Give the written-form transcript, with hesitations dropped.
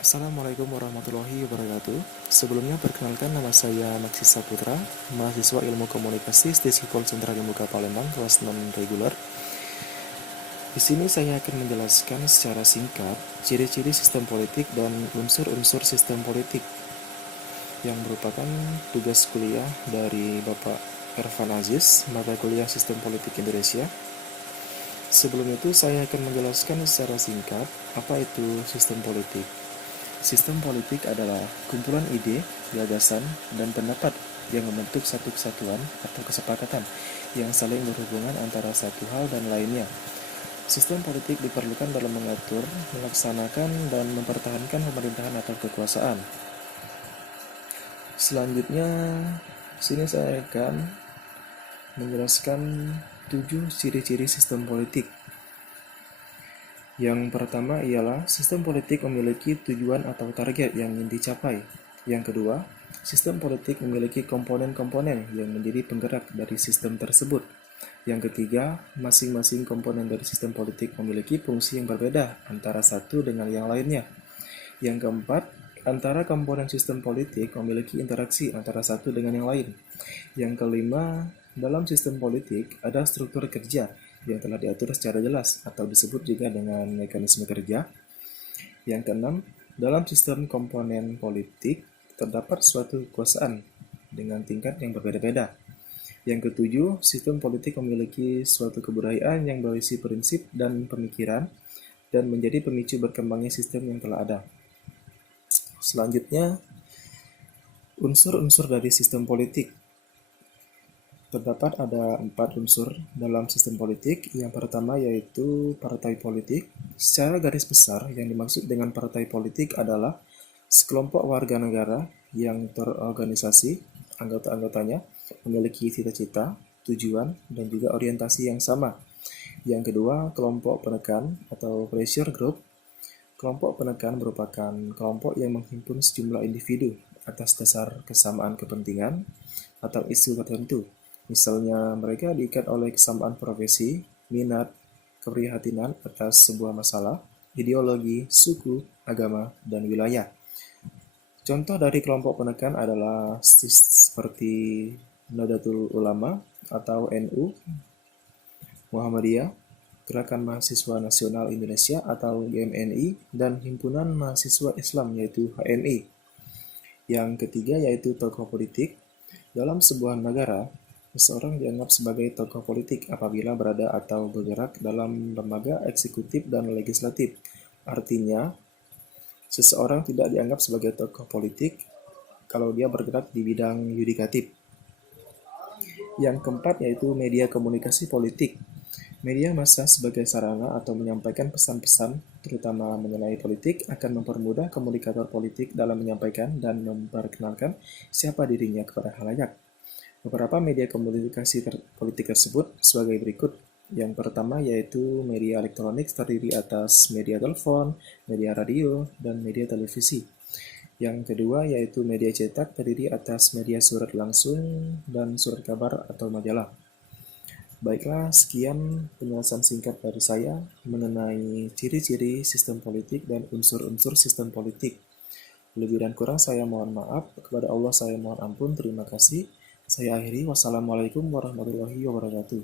Assalamualaikum warahmatullahi wabarakatuh. Sebelumnya perkenalkan, nama saya Maksi Saputra, mahasiswa Ilmu Komunikasi Stisipol Sentra Gemuka Palembang kelas 6 reguler. Di sini saya akan menjelaskan secara singkat ciri-ciri sistem politik dan unsur-unsur sistem politik yang merupakan tugas kuliah dari Bapak Ervan Aziz, mata kuliah Sistem Politik Indonesia. Sebelum itu saya akan menjelaskan secara singkat apa itu sistem politik. Sistem politik adalah kumpulan ide, gagasan, dan pendapat yang membentuk satu kesatuan atau kesepakatan yang saling berhubungan antara satu hal dan lainnya. Sistem politik diperlukan dalam mengatur, melaksanakan, dan mempertahankan pemerintahan atau kekuasaan. Selanjutnya, sini saya akan menjelaskan 7 ciri-ciri sistem politik. Yang pertama ialah sistem politik memiliki tujuan atau target yang ingin dicapai. Yang kedua, sistem politik memiliki komponen-komponen yang menjadi penggerak dari sistem tersebut. Yang ketiga, masing-masing komponen dari sistem politik memiliki fungsi yang berbeda antara satu dengan yang lainnya. Yang keempat, antara komponen sistem politik memiliki interaksi antara satu dengan yang lain. Yang kelima, dalam sistem politik ada struktur kerja yang telah diatur secara jelas atau disebut juga dengan mekanisme kerja. Yang keenam, dalam sistem komponen politik terdapat suatu kekuasaan dengan tingkat yang berbeda-beda. Yang ketujuh, sistem politik memiliki suatu kebudayaan yang berisi prinsip dan pemikiran dan menjadi pemicu berkembangnya sistem yang telah ada. Selanjutnya, unsur-unsur dari sistem politik. Terdapat ada 4 unsur dalam sistem politik. Yang pertama yaitu partai politik. Secara garis besar, yang dimaksud dengan partai politik adalah sekelompok warga negara yang terorganisasi, anggota-anggotanya memiliki cita-cita, tujuan, dan juga orientasi yang sama. Yang kedua, kelompok penekan atau pressure group. Kelompok penekan merupakan kelompok yang menghimpun sejumlah individu atas dasar kesamaan kepentingan atau isu tertentu. Misalnya, mereka diikat oleh kesamaan profesi, minat, keprihatinan atas sebuah masalah, ideologi, suku, agama, dan wilayah. Contoh dari kelompok penekan adalah seperti Nahdlatul Ulama atau NU, Muhammadiyah, Gerakan Mahasiswa Nasional Indonesia atau GMNI, dan Himpunan Mahasiswa Islam yaitu HMI. Yang ketiga yaitu tokoh politik. Dalam sebuah negara, seseorang dianggap sebagai tokoh politik apabila berada atau bergerak dalam lembaga eksekutif dan legislatif. Artinya, seseorang tidak dianggap sebagai tokoh politik kalau dia bergerak di bidang yudikatif. Yang keempat yaitu media komunikasi politik. Media massa sebagai sarana atau menyampaikan pesan-pesan, terutama mengenai politik, akan mempermudah komunikator politik dalam menyampaikan dan memperkenalkan siapa dirinya kepada khalayak. Beberapa media komunikasi politik tersebut sebagai berikut. Yang pertama yaitu media elektronik terdiri atas media telepon, media radio, dan media televisi. Yang kedua yaitu media cetak terdiri atas media surat langsung dan surat kabar atau majalah. Baiklah, sekian penjelasan singkat dari saya mengenai ciri-ciri sistem politik dan unsur-unsur sistem politik. Lebih dan kurang saya mohon maaf, kepada Allah saya mohon ampun, terima kasih. Saya akhiri, wassalamualaikum warahmatullahi wabarakatuh.